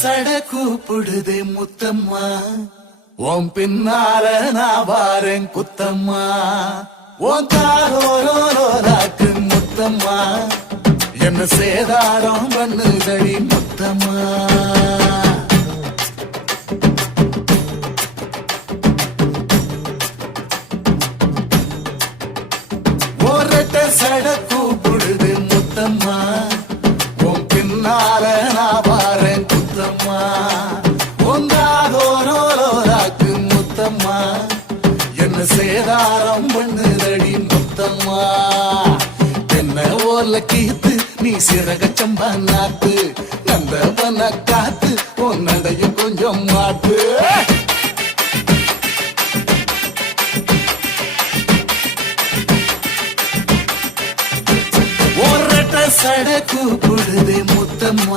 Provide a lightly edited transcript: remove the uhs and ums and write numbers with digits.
சட கூப்பிடுதே முத்தம்மா, உன் பின்னால நான் வாரேன் குத்தம்மா, உன் காரோராக்கு முத்தம்மா, என்ன சேதாரம் பண்ணுதடி முத்தம்மா. ஒரட்ட சட கூப்பிடுது முத்தம்மா, உன் பின்னால நான் வாரேன் குத்தம்மா, உங்காதோராக்கு முத்தம்மா, என்ன சேதாரம் பண்ணுதடி முத்தம்மா. என்ன ஓல கீத்து நீ சிறக சம்பா நாத்து,